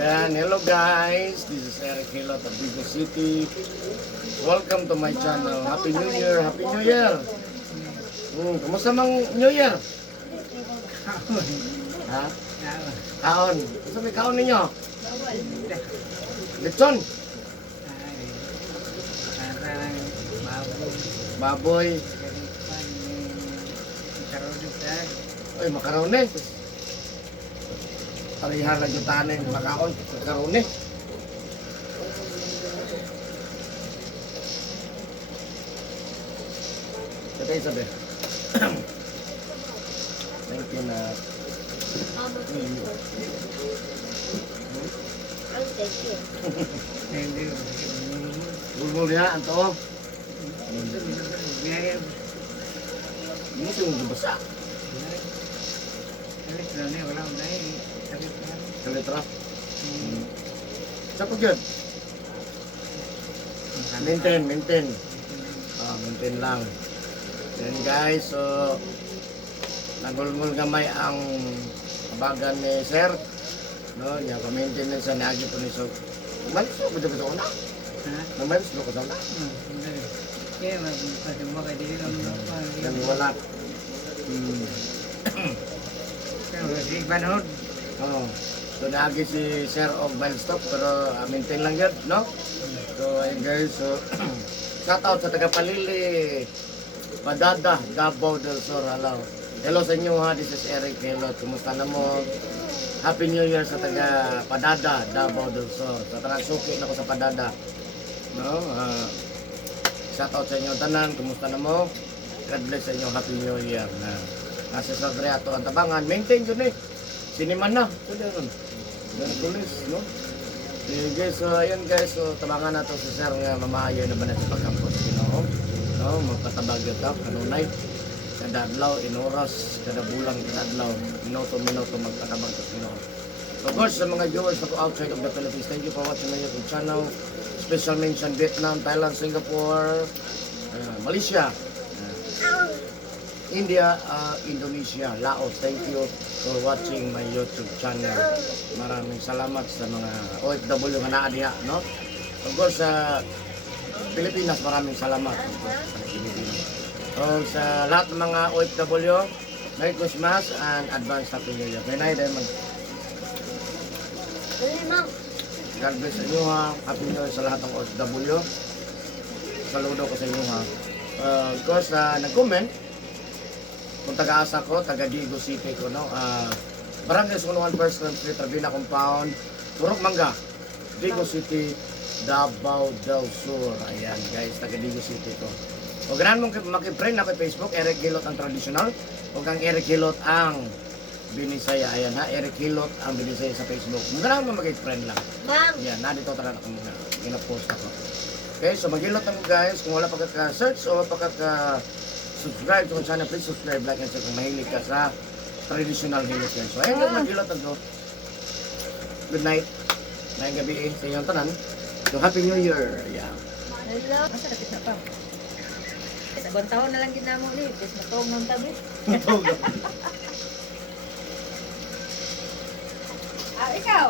And hello guys, this is Eric Hilot of Vigo City. Welcome to my channel. Happy New Year, Happy New Year. Kumusta mang New Year? Ha? Kaon. Kumusta may kaon ninyo? Lechon? Baboy. Ay, makaroni. Parihan lang yung tanin, makaon, makaroni. Ito yung sabi. Thank you na. Bulbul niya, anto. Ini sih besar. Kalitra. Siapa yun? Maintain. Maintain lang. Then guys, so nagulmul gamay ang bagan ni Sir. No, ya pa-maintenance sa nagi po ni so. Malis ko ba sa una? Ha? Malis ko sa una? Kaya magpasama ka dito lang Dan wala. Kaya panahon. Oh. So nagi si Sir og milestone pero maintain lang yun, no? So ayun guys, so shout out sa taga Palili, Padada, Davao del Sur, hello. Hello sa inyo ha, this is Eric Hilot. Kumusta na mo? Happy New Year sa taga Padada, Davao del Sur. Sa Transuki na ko sa Padada. No? Shout out sa inyo tanan, kumusta na mo? God bless sa inyo, Happy New Year. Nasa sa Adriato ang tabangan, maintain yun eh. Siniman na. So, doon. Tulis, no? Sige, so, ayun guys. So, tabangan na to si Sir nga mamaayo na ba na sa pagkampos, Ginoo? No? Magpatabag yun daw, kanunay. Kada adlaw, inoras, kada bulang, kada adlaw. Minuto, magpatabag to, Ginoo. Of course, sa mga viewers na po outside of the Philippines, thank you for watching my YouTube channel. Special mention Vietnam, Thailand, Singapore, Malaysia, India, Indonesia, Laos. Thank you for watching my YouTube channel. Maraming salamat sa mga OFW nga naa diha, no? Of course, sa Pilipinas, maraming salamat. So, sa lahat ng mga OFW, Merry Christmas and Advance Happy New Year. May nahin mag God bless sa inyo ha. Happy New Year sa lahat ng OFW. Saludo ko sa inyo ha. Of course, nag-comment kung taga-asa ko, taga-Vigo City ko, no? Barangay Sunuan First Street, Rabina Compound, Purok Mangga, Vigo City, Davao del Sur. Ayan guys, taga-Vigo City ko. O ganahan mong makipren ako Facebook, Eric Hilot ang traditional. O kang Eric Hilot ang Binisaya. Ayan ha, Eric Hilot ang Binisaya sa Facebook. Ganahan mong makipren lang. Ma'am! Ayan, dito talaga ako muna. Gina-post ako. Okay, so mag-hilot ako guys. Kung wala pa ka-search o pa subscribe to my channel, please subscribe, like, and share kung mahilig ka sa traditional hilot guys. So ayun yung mag-hilot ako. Good night. Ngayong gabi sa inyong tanan. So Happy New Year. Yeah. Hello! Masa kapit na pa? Sa taon na lang ginamo ni. Tapos matawag ng tabi. Ikaw!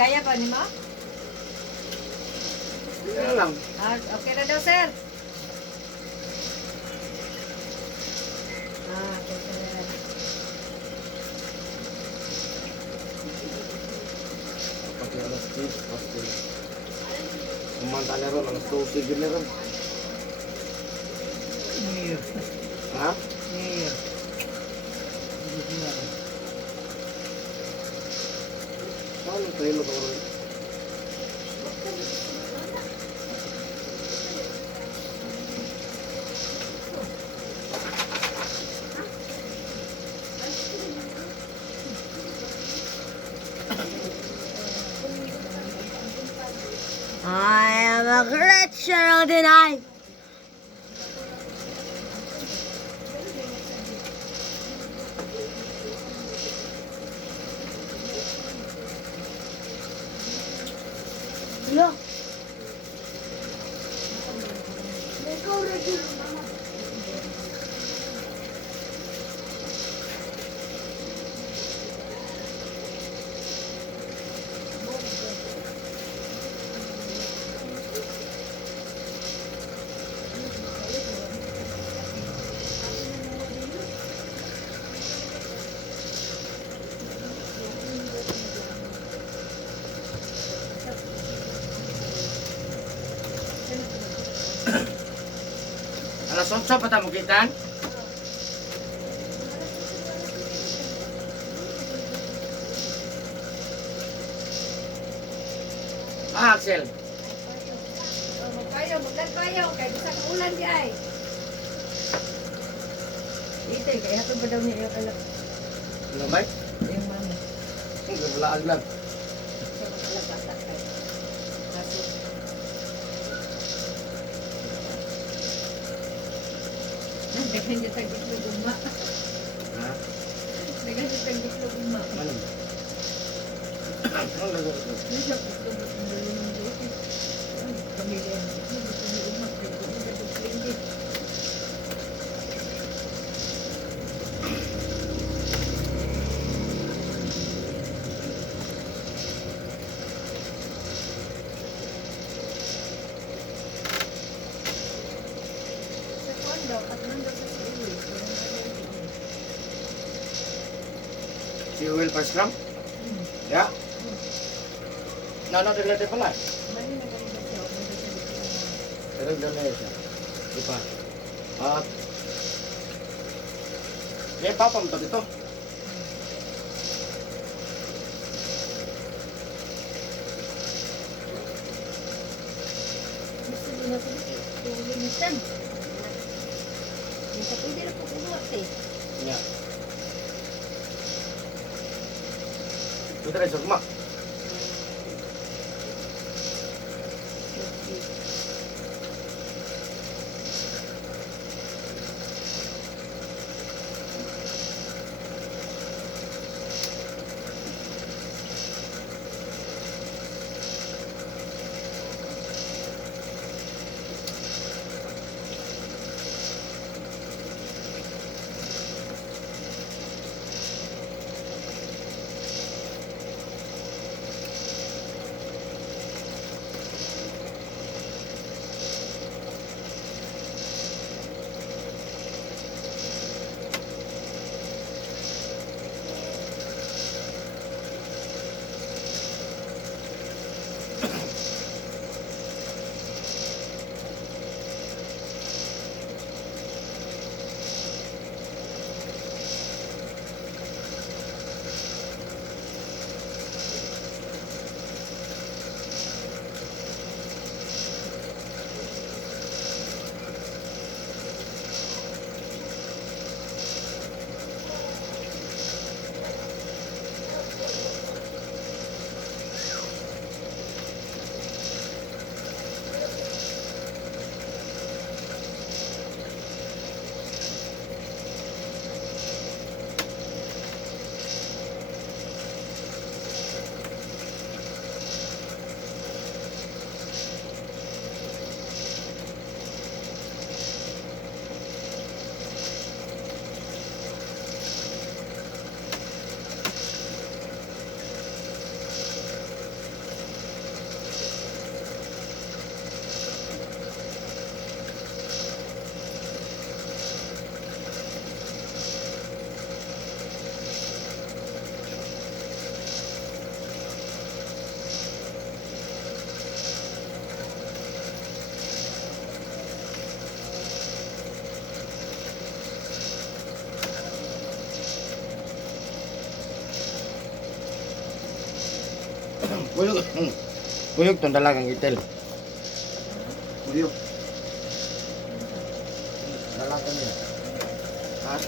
Kaya pa ni mo? Ano lang. Okay na daw, sir. Okay, sir. Pati alas 10, pasti. Kumanta na ron, alas 12 yun na ron. Ngayon. Ha? Ngayon. Paano tayo mag-oral? I am a Christian tonight. Look. Alas 8 pa tayo makitaan. Ah, Axel. Magkayo, magkayo. Kaya bisa ka ulan di ay. Ito, kaya hatod ba daw niya yung anak? Ano ba? Yung mama. Wala aglag. Siya magkalabasa kay. Kaso, daghan niya tag itlog uma. Ha? Daghan niya tag itlog uma. Ano? Ano nagawin? Hindi siya itlog ng doon. Pamilya niya. Gusto niya uma. Kaya gusto niya dupling. Sa kwan daw, at nandun sa siwi. Si Will Pastram? Ya. Nano dila de pala. Bali na kami ba siya? Nandun sa dupling. Pero dala siya. Ipa. At papa mo dito. Gusto niyo na limitan. Yung pwede na po kumuha eh. Ya. Putra sa kuma. Buyog. Buyog tong dalagang itel. Buyog. Dalagang niya. Ha?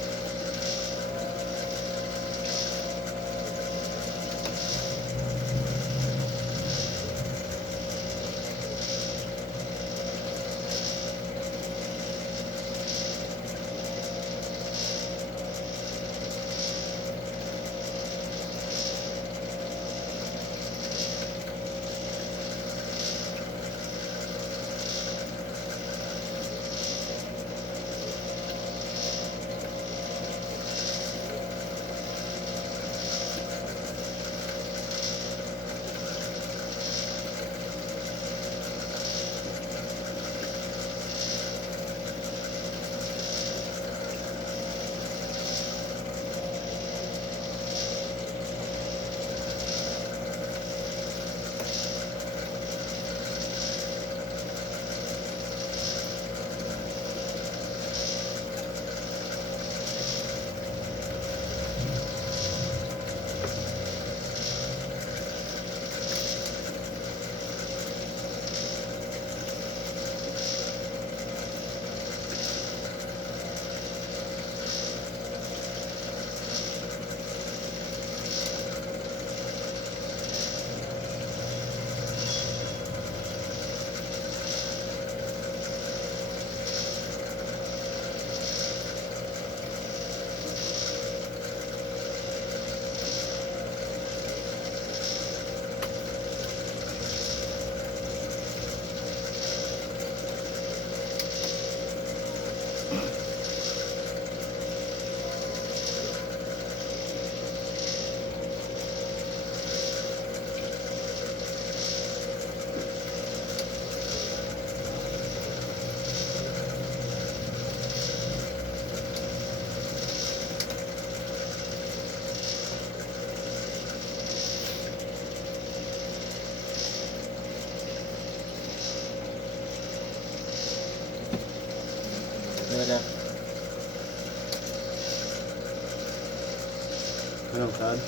Anong saan?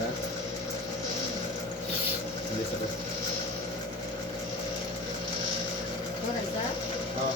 Ha? Hindi sa best. Wala isa? Oo.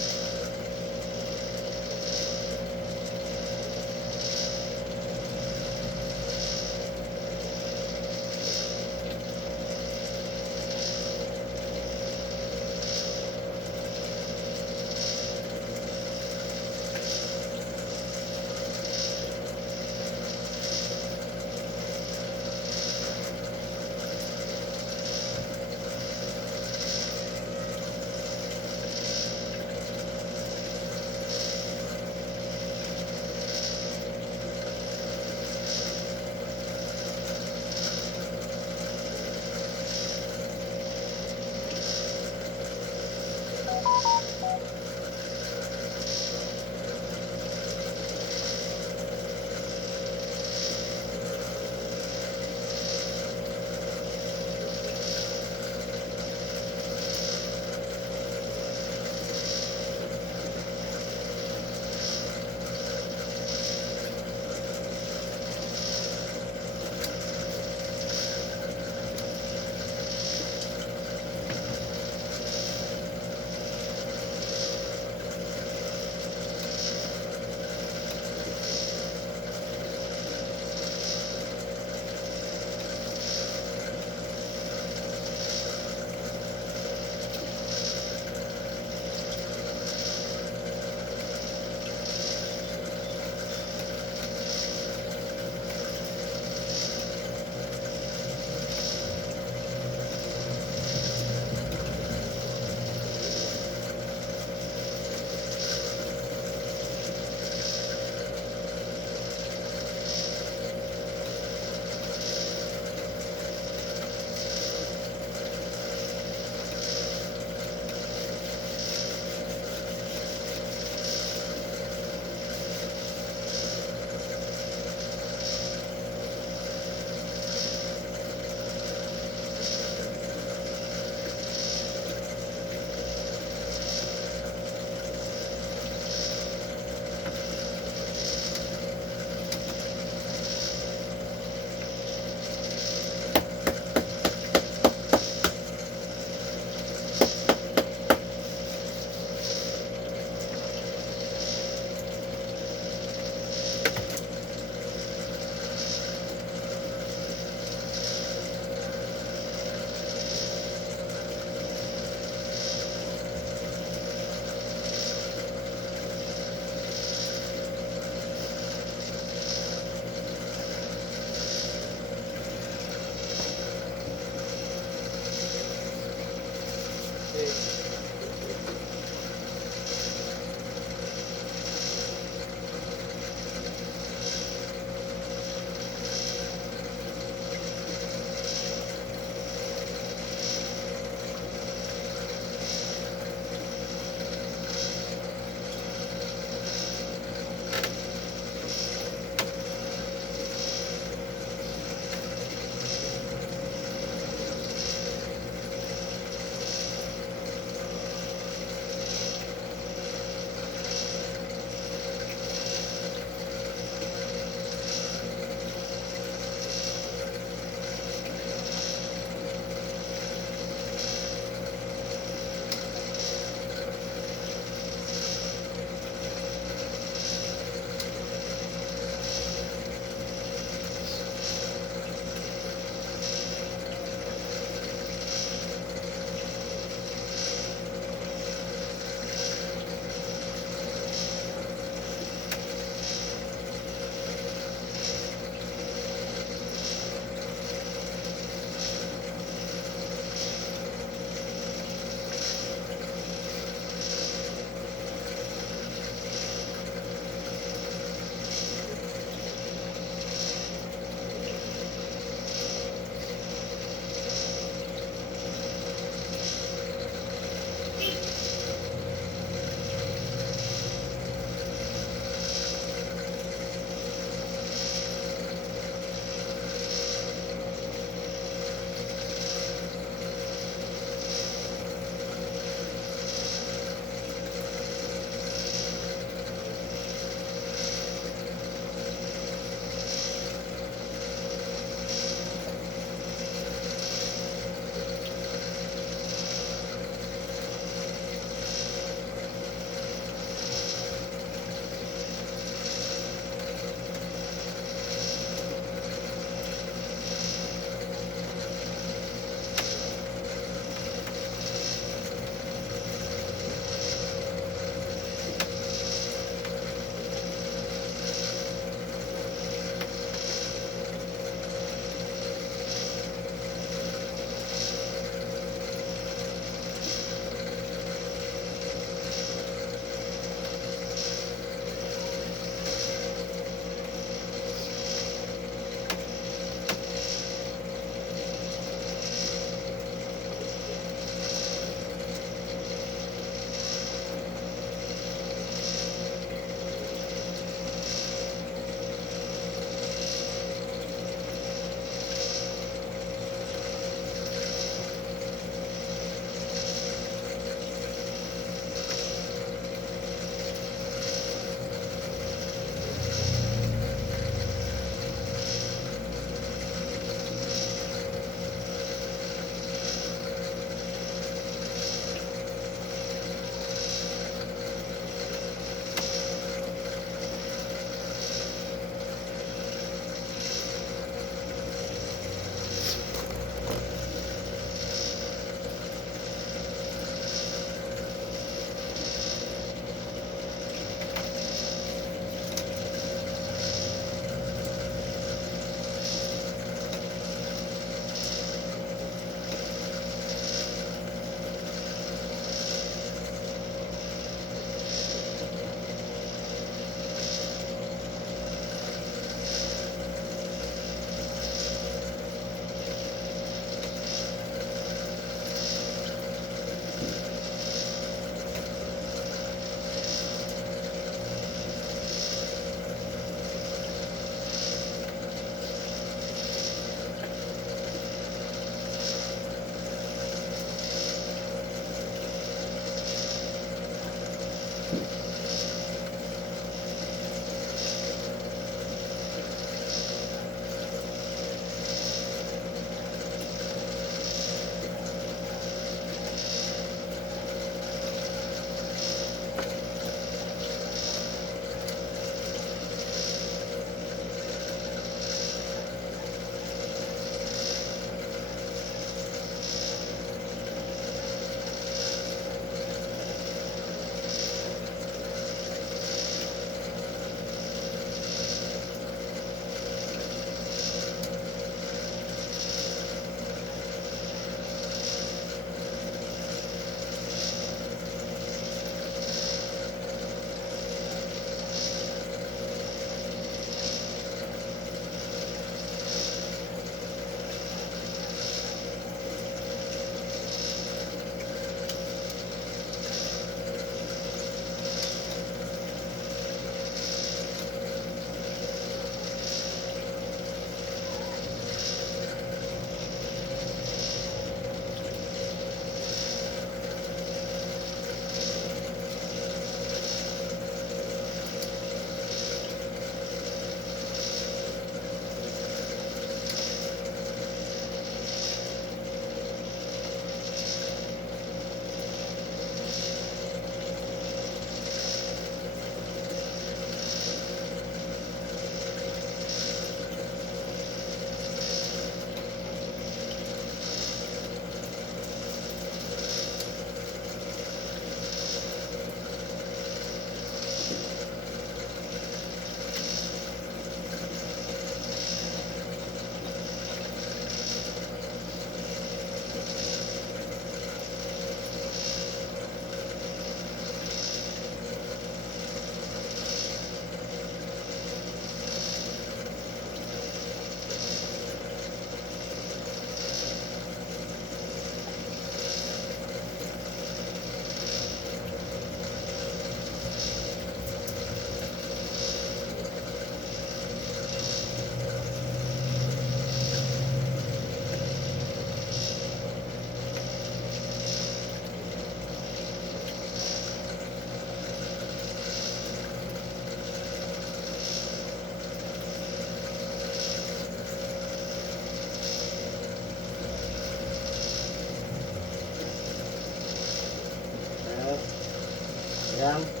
Yang